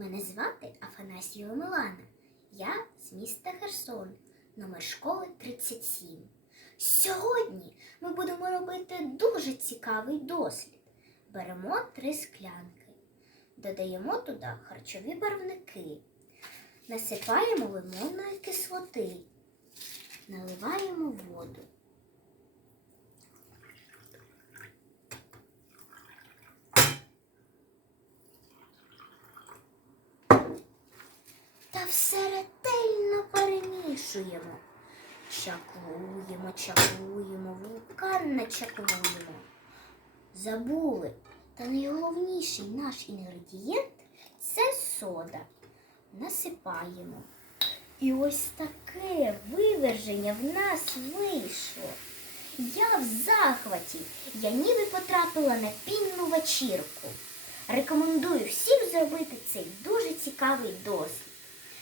Мене звати Афанасієва Милана. Я з міста Херсон, номер школи 37. Сьогодні ми будемо робити дуже цікавий дослід. Беремо три склянки, додаємо туди харчові барвники, насипаємо лимонної кислоти, наливаємо воду. Та все ретельно перемішуємо. Чаклуємо, чаклуємо, вулкан начаклуємо. Забули. Та найголовніший наш інгредієнт це сода. Насипаємо. І ось таке виверження в нас вийшло. Я в захваті. Я ніби потрапила на пінну вечірку. Рекомендую всім зробити цей дуже цікавий досвід.